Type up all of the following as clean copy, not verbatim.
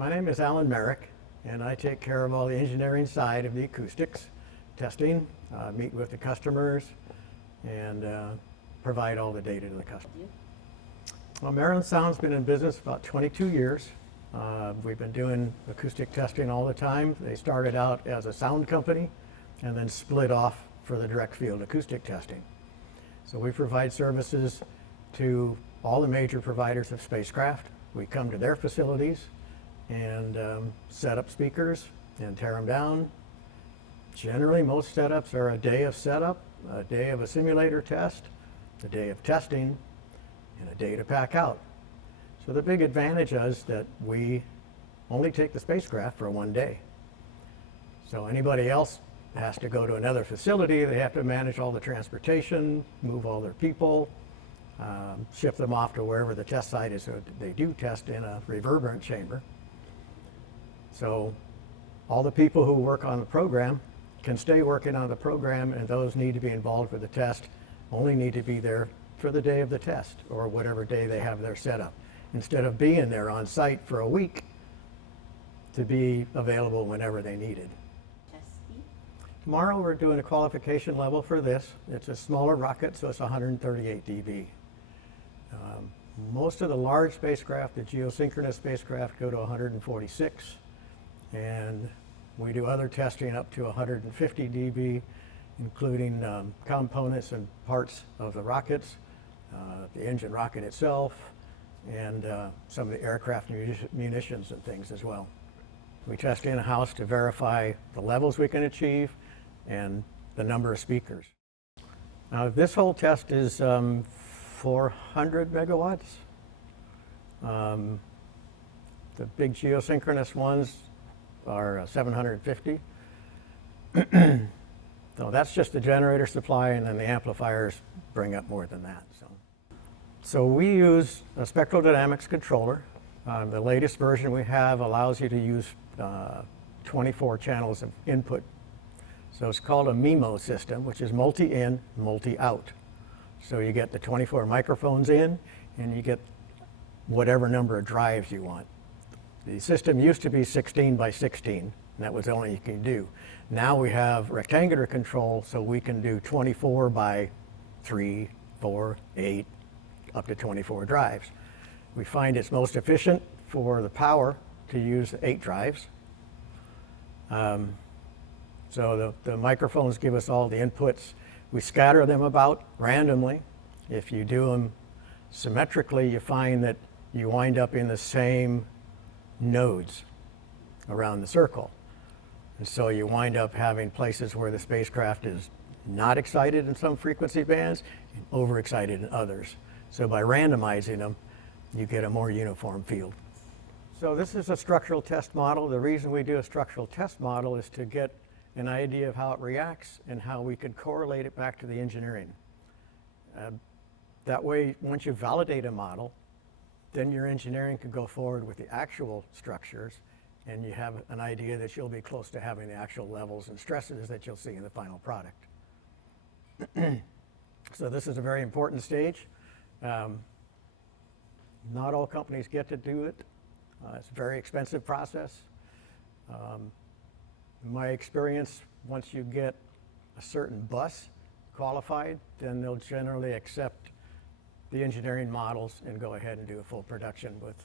My name is Alan Merrick, and I take care of all the engineering side of the acoustics testing, meet with the customers, and provide all the data to the customer. Well, Maryland Sound's been in business about 22 years. We've been doing acoustic testing all the time. They started out as a sound company and then split off for the direct field acoustic testing. So we provide services to all the major providers of spacecraft. We come to their facilities and set up speakers and tear them down. Generally, most setups are a day of setup, a day of a simulator test, a day of testing, and a day to pack out. So the big advantage is that we only take the spacecraft for one day. So anybody else has to go to another facility. They have to manage all the transportation, move all their people, ship them off to wherever the test site is. So they do test in a reverberant chamber. So all the people who work on the program can stay working on the program, and those need to be involved with the test only need to be there for the day of the test or whatever day they have their setup, instead of being there on site for a week to be available whenever they needed. Tomorrow we're doing a qualification level for this. It's a smaller rocket, so it's 138 dB. Most of the large spacecraft, the geosynchronous spacecraft, go to 146, and we do other testing up to 150 dB, including components and parts of the rockets, the engine rocket itself, and some of the aircraft munitions and things as well. We test in-house to verify the levels we can achieve and the number of speakers. Now, this whole test is 400 megawatts. The big geosynchronous ones are 750. So that's just the generator supply, and then the amplifiers bring up more than that. So we use a spectral dynamics controller. The latest version we have allows you to use 24 channels of input. So it's called a MIMO system, which is multi-in, multi-out. So you get the 24 microphones in, and you get whatever number of drives you want. The system used to be 16 by 16, and that was the only you can do. Now we have rectangular control, so we can do 24 by 3, 4, 8, up to 24 drives. We find it's most efficient for the power to use 8 drives. So the microphones give us all the inputs. We scatter them about randomly. If you do them symmetrically, you find that you wind up in the same nodes around the circle. And so you wind up having places where the spacecraft is not excited in some frequency bands and overexcited in others. So by randomizing them, you get a more uniform field. So this is a structural test model. The reason we do a structural test model is to get an idea of how it reacts and how we can correlate it back to the engineering. That way, once you validate a model, then your engineering can go forward with the actual structures, and you have an idea that you'll be close to having the actual levels and stresses that you'll see in the final product. So this is a very important stage. Not all companies get to do it. It's a very expensive process. In my experience, once you get a certain bus qualified, then they'll generally accept the engineering models and go ahead and do a full production with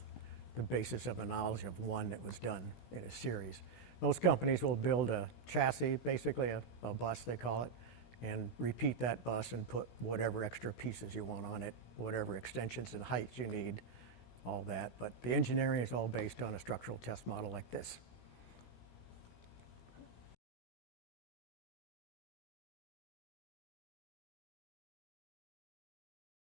the basis of a knowledge of one that was done in a series. Most companies will build a chassis, basically a bus they call it, and repeat that bus and put whatever extra pieces you want on it, whatever extensions and heights you need, all that. But the engineering is all based on a structural test model like this.